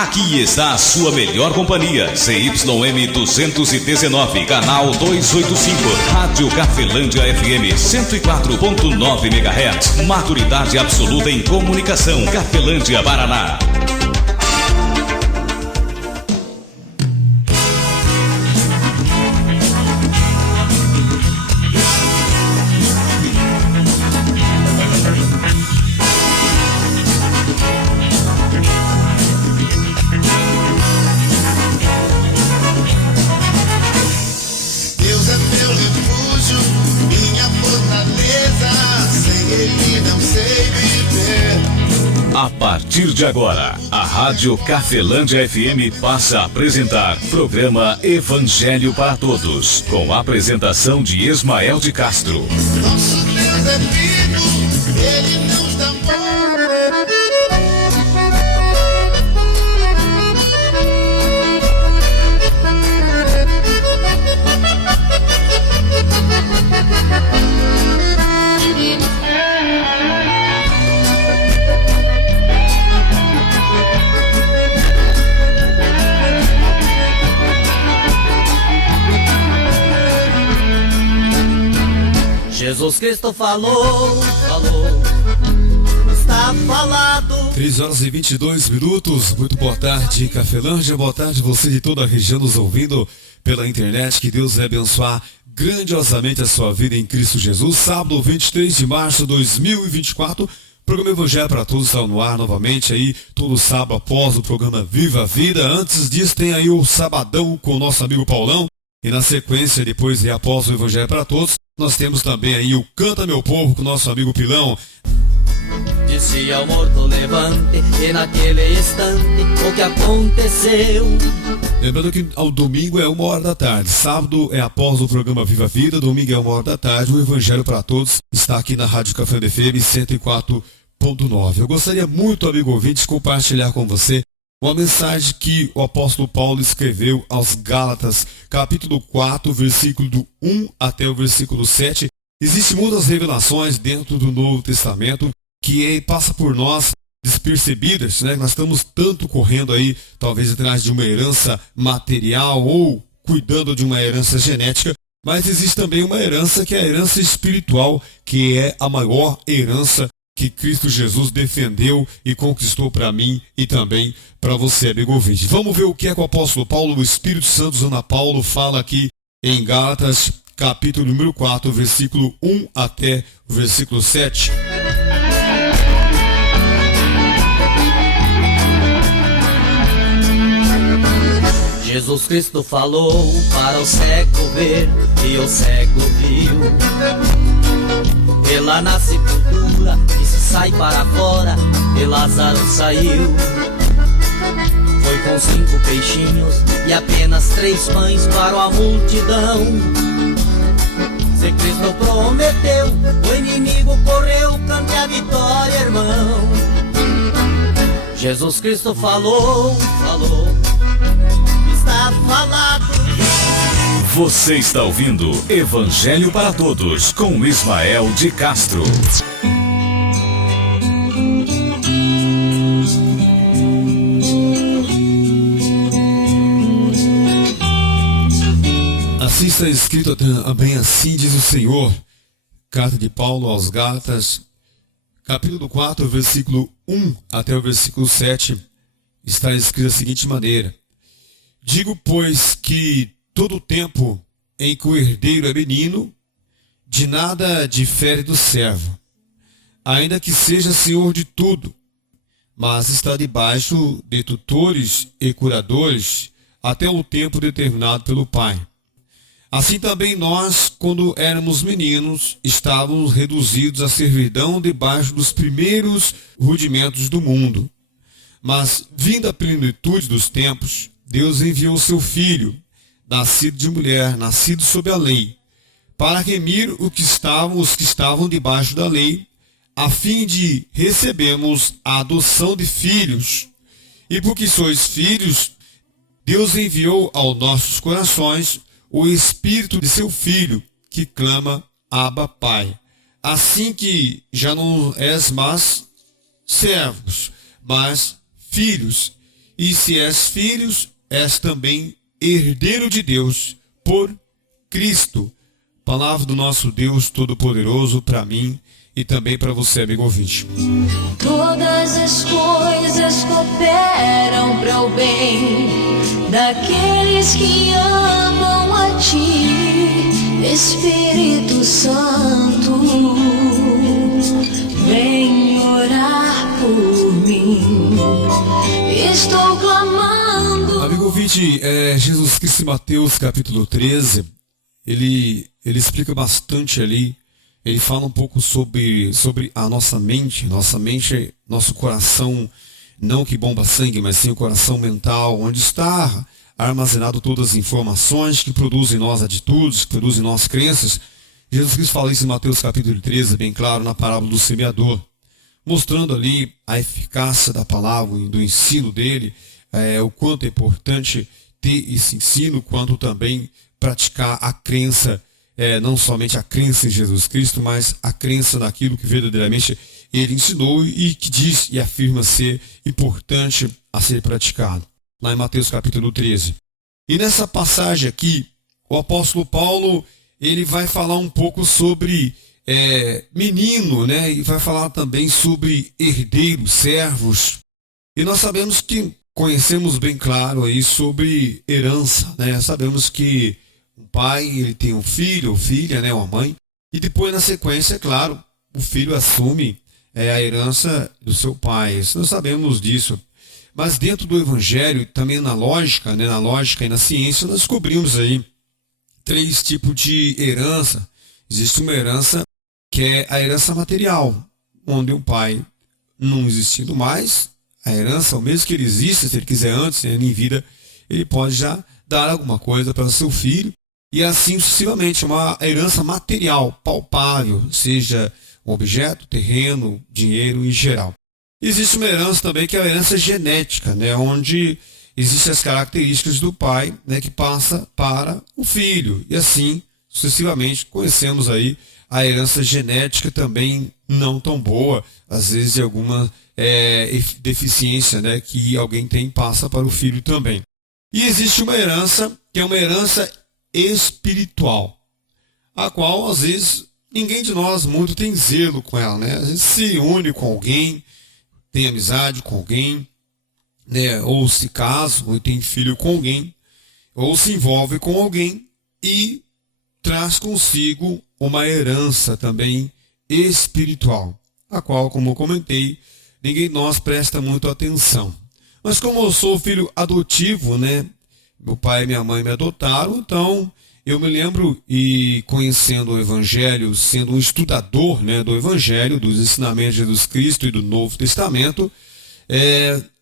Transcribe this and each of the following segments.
Aqui está a sua melhor companhia, CYM 219, canal 285, Rádio Cafelândia FM 104.9 MHz, maturidade absoluta em comunicação, Cafelândia, Paraná. A partir de agora, a Rádio Cafelândia FM passa a apresentar programa Evangelho para Todos, com a apresentação de Ismael de Castro. Nosso Deus é vivo, Ele não está Jesus Cristo falou, está falado. 3h22. Muito boa tarde, Cafelândia. Boa tarde, você de toda a região nos ouvindo pela internet. Que Deus vai abençoar grandiosamente a sua vida em Cristo Jesus. Sábado, 23 de março de 2024. Programa Evangelho para Todos está no ar novamente aí, todo sábado após o programa Viva a Vida. Antes disso tem aí o Sabadão com o nosso amigo Paulão. E na sequência, depois e após o Evangelho para Todos, nós temos também aí o Canta Meu Povo com o nosso amigo Pilão. Disse ao morto levante, e naquele instante o que aconteceu. Lembrando que ao domingo é 1h da tarde, sábado é após o programa Viva a Vida, domingo é 1h da tarde, o Evangelho para Todos está aqui na Rádio Cafelândia FM 104.9. Eu gostaria muito, amigo ouvinte, de compartilhar com você uma mensagem que o apóstolo Paulo escreveu aos Gálatas, capítulo 4, versículo do 1 até o versículo 7. Existem muitas revelações dentro do Novo Testamento que passa por nós despercebidas, né? Nós estamos tanto correndo aí, talvez atrás de uma herança material ou cuidando de uma herança genética, mas existe também uma herança que é a herança espiritual, que é a maior herança que Cristo Jesus defendeu e conquistou para mim e também para você, amigo ouvinte. Vamos ver o que é que o apóstolo Paulo, o Espírito Santo usando a Paulo, fala aqui em Gálatas, capítulo número 4, versículo 1 até o versículo 7. Jesus Cristo falou para o cego ver, e o cego viu. E lá na sepultura, que se sai para fora, e Lázaro saiu. Foi com 5 peixinhos e apenas 3 pães para a multidão. Se Cristo prometeu, o inimigo correu, cante a vitória, irmão. Jesus Cristo falou, está falado. Você está ouvindo Evangelho para Todos com Ismael de Castro. Assim está escrito também, assim diz o Senhor. Carta de Paulo aos Gálatas, capítulo 4, versículo 1 até o versículo 7, está escrito da seguinte maneira: digo, pois, que todo o tempo em que o herdeiro é menino, de nada difere do servo, ainda que seja senhor de tudo, mas está debaixo de tutores e curadores até o tempo determinado pelo Pai. Assim também nós, quando éramos meninos, estávamos reduzidos à servidão debaixo dos primeiros rudimentos do mundo. Mas, vinda a plenitude dos tempos, Deus enviou seu Filho, nascido de mulher, nascido sob a lei, para remir os que estavam debaixo da lei, a fim de recebermos a adoção de filhos. E porque sois filhos, Deus enviou aos nossos corações o Espírito de seu Filho, que clama, Abba, Pai. Assim que já não és mais servos, mas filhos. E se és filhos, és também herdeiro de Deus por Cristo. Palavra do nosso Deus Todo-Poderoso para mim e também para você, amigo ouvinte. Todas as coisas cooperam para o bem daqueles que amam a Ti, Espírito Santo. Vem orar por mim. Estou clamando. Amigo ouvinte, Jesus Cristo em Mateus capítulo 13, ele explica bastante ali. Ele fala um pouco sobre a nossa mente, nosso coração, não que bomba sangue, mas sim o coração mental, onde está armazenado todas as informações que produzem em nós atitudes, que produzem em nós crenças. Jesus Cristo fala isso em Mateus capítulo 13, bem claro, na parábola do semeador, mostrando ali a eficácia da palavra e do ensino dele, o quanto é importante ter esse ensino, quanto também praticar a crença, não somente a crença em Jesus Cristo, mas a crença naquilo que verdadeiramente ele ensinou e que diz e afirma ser importante a ser praticado. Lá em Mateus capítulo 13. E nessa passagem aqui, o apóstolo Paulo, ele vai falar um pouco sobre menino, né? E vai falar também sobre herdeiros, servos. E nós sabemos que conhecemos bem claro aí sobre herança, né? Sabemos que o pai, ele tem um filho ou filha, né, uma mãe, e depois na sequência, é claro, o filho assume a herança do seu pai. Nós sabemos disso. Mas dentro do evangelho, também na lógica, né, e na ciência, nós descobrimos aí 3 tipos de herança. Existe uma herança que é a herança material, onde o pai não existindo mais, a herança, o mesmo que ele exista, se ele quiser antes, né, em vida, ele pode já dar alguma coisa para seu filho. E assim sucessivamente, uma herança material, palpável, seja um objeto, terreno, dinheiro em geral. Existe uma herança também que é a herança genética, né, onde existem as características do pai, né, que passa para o filho. E assim sucessivamente conhecemos aí a herança genética também não tão boa, às vezes de alguma deficiência, né, que alguém tem passa para o filho também. E existe uma herança que é uma herança espiritual, a qual às vezes ninguém de nós muito tem zelo com ela, né? A gente se une com alguém, tem amizade com alguém, né? Ou se casa, ou tem filho com alguém, ou se envolve com alguém e traz consigo uma herança também espiritual, a qual, como eu comentei, ninguém de nós presta muito atenção. Mas como eu sou filho adotivo, né? Meu pai e minha mãe me adotaram, então eu me lembro, e conhecendo o Evangelho, sendo um estudador, né, do Evangelho, dos ensinamentos de Jesus Cristo e do Novo Testamento,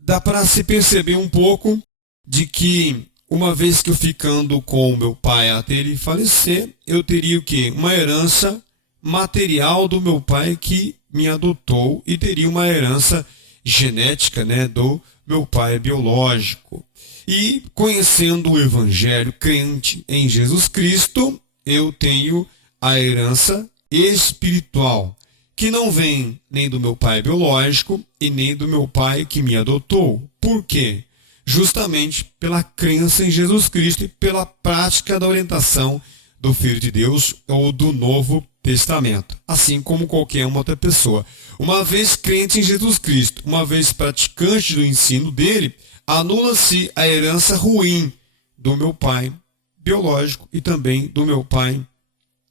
dá para se perceber um pouco de que, uma vez que eu ficando com meu pai até ele falecer, eu teria o quê? Uma herança material do meu pai que me adotou e teria uma herança genética, né, do meu pai biológico. E conhecendo o Evangelho, crente em Jesus Cristo, eu tenho a herança espiritual, que não vem nem do meu pai biológico e nem do meu pai que me adotou. Por quê? Justamente pela crença em Jesus Cristo e pela prática da orientação do Filho de Deus ou do Novo Testamento, assim como qualquer uma outra pessoa. Uma vez crente em Jesus Cristo, uma vez praticante do ensino dele, anula-se a herança ruim do meu pai biológico e também do meu pai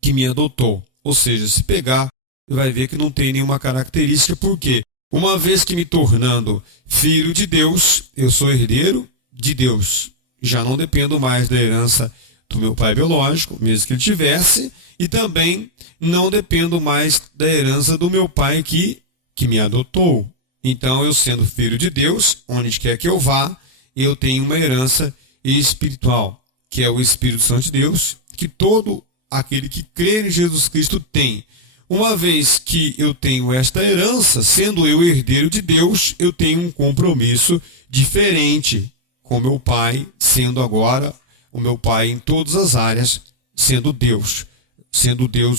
que me adotou. Ou seja, se pegar, vai ver que não tem nenhuma característica, porque uma vez que me tornando filho de Deus, eu sou herdeiro de Deus. Já não dependo mais da herança do meu pai biológico, mesmo que ele tivesse, e também não dependo mais da herança do meu pai que me adotou. Então, eu sendo filho de Deus, onde quer que eu vá, eu tenho uma herança espiritual, que é o Espírito Santo de Deus, que todo aquele que crê em Jesus Cristo tem. Uma vez que eu tenho esta herança, sendo eu herdeiro de Deus, eu tenho um compromisso diferente com meu pai, sendo agora o meu pai em todas as áreas, sendo Deus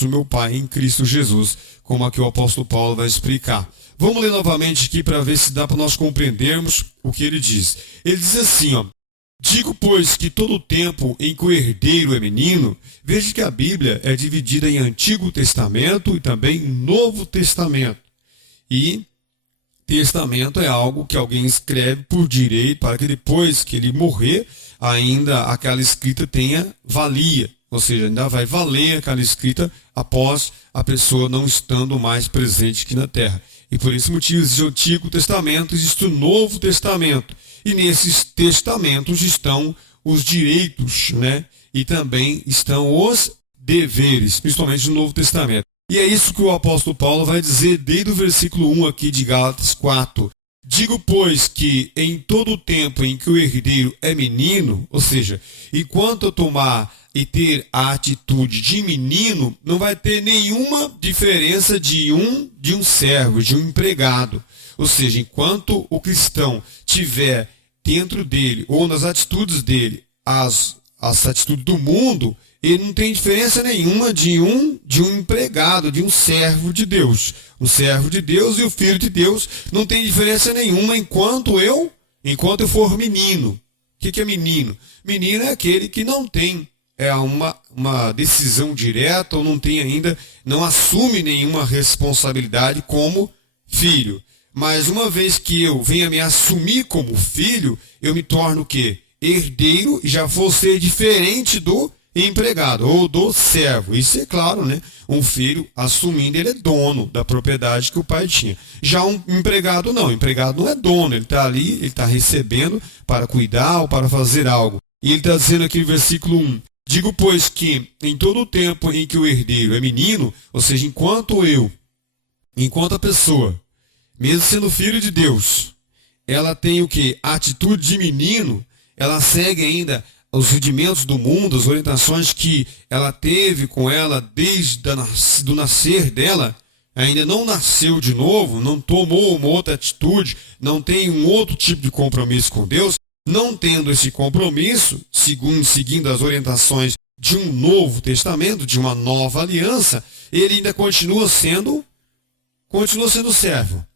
o meu pai em Cristo Jesus, como aqui o apóstolo Paulo vai explicar. Vamos ler novamente aqui para ver se dá para nós compreendermos o que ele diz. Ele diz assim, ó: digo, pois, que todo o tempo em que o herdeiro é menino, veja que a Bíblia é dividida em Antigo Testamento e também Novo Testamento. E testamento é algo que alguém escreve por direito para que depois que ele morrer, ainda aquela escrita tenha valia. Ou seja, ainda vai valer aquela escrita após a pessoa não estando mais presente aqui na terra. E por esse motivo existe o Antigo Testamento, existe o Novo Testamento. E nesses testamentos estão os direitos, né? E também estão os deveres, principalmente no Novo Testamento. E é isso que o apóstolo Paulo vai dizer desde o versículo 1 aqui de Gálatas 4. Digo, pois, que em todo o tempo em que o herdeiro é menino, ou seja, enquanto eu tomar e ter a atitude de menino, não vai ter nenhuma diferença de um servo, de um empregado. Ou seja, enquanto o cristão tiver dentro dele, ou nas atitudes dele, as atitudes do mundo, ele não tem diferença nenhuma de um empregado, de um servo de Deus. O servo de Deus e o filho de Deus não tem diferença nenhuma enquanto eu for menino. O que é menino? Menino é aquele que não tem uma decisão direta ou não assume nenhuma responsabilidade como filho. Mas uma vez que eu venha me assumir como filho, eu me torno o quê? Herdeiro, e já vou ser diferente do empregado ou do servo. Isso é claro, né? Um filho assumindo, ele é dono da propriedade que o pai tinha. Já um empregado não. O empregado não é dono. Ele está ali, ele está recebendo para cuidar ou para fazer algo. E ele está dizendo aqui no versículo 1: digo, pois, que em todo o tempo em que o herdeiro é menino, ou seja, enquanto a pessoa, mesmo sendo filho de Deus, ela tem o quê? A atitude de menino, ela segue ainda os rudimentos do mundo, as orientações que ela teve com ela desde do nascer dela, ainda não nasceu de novo, não tomou uma outra atitude, não tem um outro tipo de compromisso com Deus. Não tendo esse compromisso, seguindo as orientações de um novo testamento, de uma nova aliança, ele ainda continua sendo servo.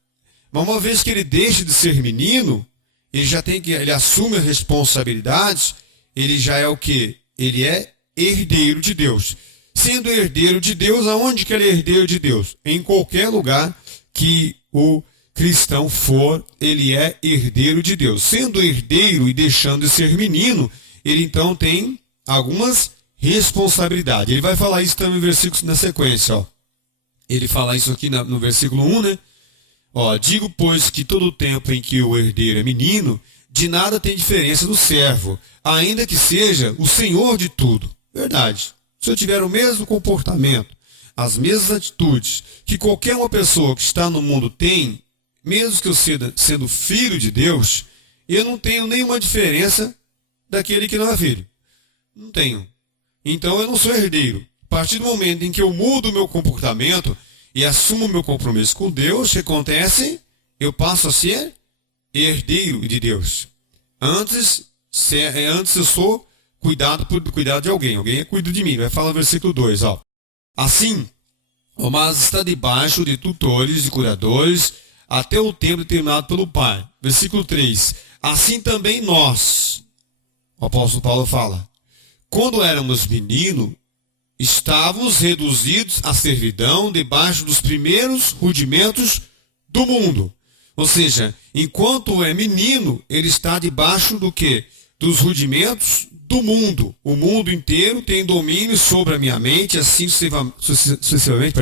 Mas uma vez que ele deixa de ser menino, ele assume as responsabilidades, ele já é o quê? Ele é herdeiro de Deus. Sendo herdeiro de Deus, aonde que ele é herdeiro de Deus? Em qualquer lugar que o cristão for, ele é herdeiro de Deus. Sendo herdeiro e deixando de ser menino, ele então tem algumas responsabilidades. Ele vai falar isso também no versículo na sequência. Ó. Ele fala isso aqui no versículo 1, né? Ó, digo, pois, que todo o tempo em que o herdeiro é menino, de nada tem diferença do servo, ainda que seja o senhor de tudo. Verdade. Se eu tiver o mesmo comportamento, as mesmas atitudes que qualquer uma pessoa que está no mundo tem, mesmo que eu sendo filho de Deus, eu não tenho nenhuma diferença daquele que não é filho. Não tenho. Então eu não sou herdeiro. A partir do momento em que eu mudo o meu comportamento e assumo o meu compromisso com Deus, o que acontece? Eu passo a ser herdeiro de Deus. Antes eu sou cuidado de alguém. Alguém cuida de mim. Vai falar no versículo 2. Ó. Assim, mas está debaixo de tutores e curadores até o tempo determinado pelo Pai. Versículo 3. Assim também nós, o apóstolo Paulo fala, quando éramos meninos, estávamos reduzidos à servidão debaixo dos primeiros rudimentos do mundo. Ou seja, enquanto é menino, ele está debaixo do quê? Dos rudimentos do mundo. O mundo inteiro tem domínio sobre a minha mente, assim sucessivamente,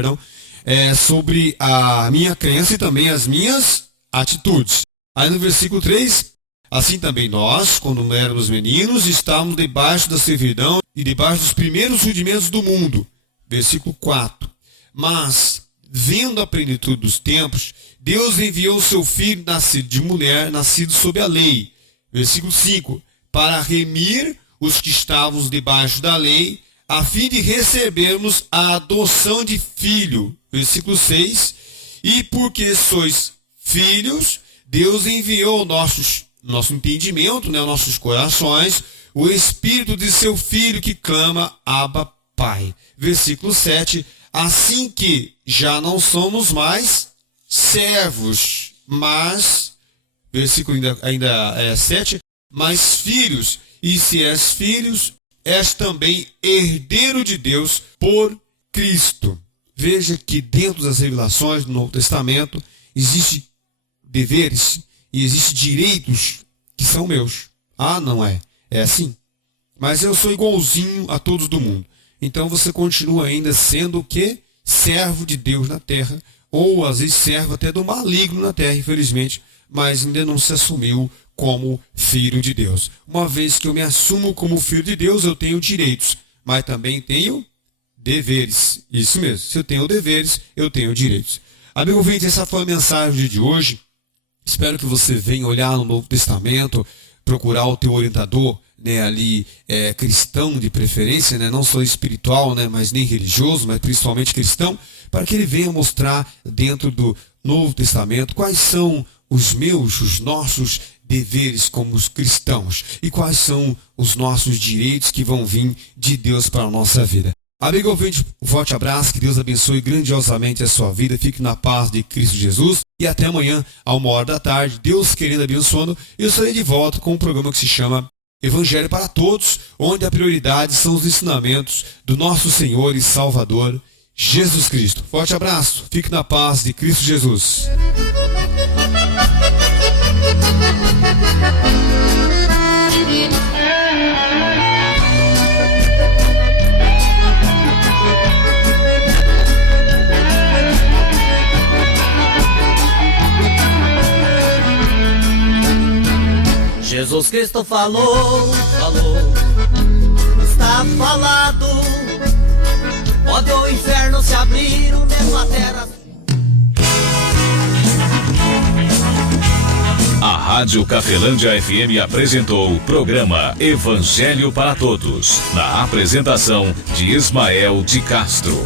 sobre a minha crença e também as minhas atitudes. Aí no versículo 3, assim também nós, quando éramos meninos, estávamos debaixo da servidão e debaixo dos primeiros rudimentos do mundo. Versículo 4. Mas, vendo a plenitude dos tempos, Deus enviou o seu filho nascido de mulher, nascido sob a lei. Versículo 5. Para remir os que estavam debaixo da lei, a fim de recebermos a adoção de filho. Versículo 6. E porque sois filhos, Deus enviou nosso entendimento, nossos corações, o Espírito de seu Filho que clama, Abba, Pai. Versículo 7. Assim que já não somos mais servos, mas, versículo ainda 7, mas filhos, e se és filhos, és também herdeiro de Deus por Cristo. Veja que dentro das revelações do Novo Testamento existem deveres e existem direitos que são meus. Ah, não é? É assim. Mas eu sou igualzinho a todos do mundo. Então você continua ainda sendo o quê? Servo de Deus na terra, ou às vezes servo até do maligno na terra, infelizmente, mas ainda não se assumiu como filho de Deus. Uma vez que eu me assumo como filho de Deus, eu tenho direitos, mas também tenho deveres. Isso mesmo, se eu tenho deveres, eu tenho direitos. Amigo ouvinte, essa foi a mensagem de hoje. Espero que você venha olhar no Novo Testamento, procurar o teu orientador, né, ali cristão de preferência, né, não só espiritual, né, mas nem religioso, mas principalmente cristão, para que ele venha mostrar dentro do Novo Testamento quais são os nossos deveres como os cristãos e quais são os nossos direitos que vão vir de Deus para a nossa vida. Amigo ouvinte, um forte abraço, que Deus abençoe grandiosamente a sua vida, fique na paz de Cristo Jesus e até amanhã, a 13h, Deus querendo abençoando, eu estarei de volta com um programa que se chama Evangelho para Todos, onde a prioridade são os ensinamentos do nosso Senhor e Salvador, Jesus Cristo. Forte abraço, fique na paz de Cristo Jesus. Jesus Cristo falou, está falado. Pode o inferno se abrir, o mesmo a terra. A Rádio Cafelândia FM apresentou o programa Evangelho para Todos, na apresentação de Ismael de Castro.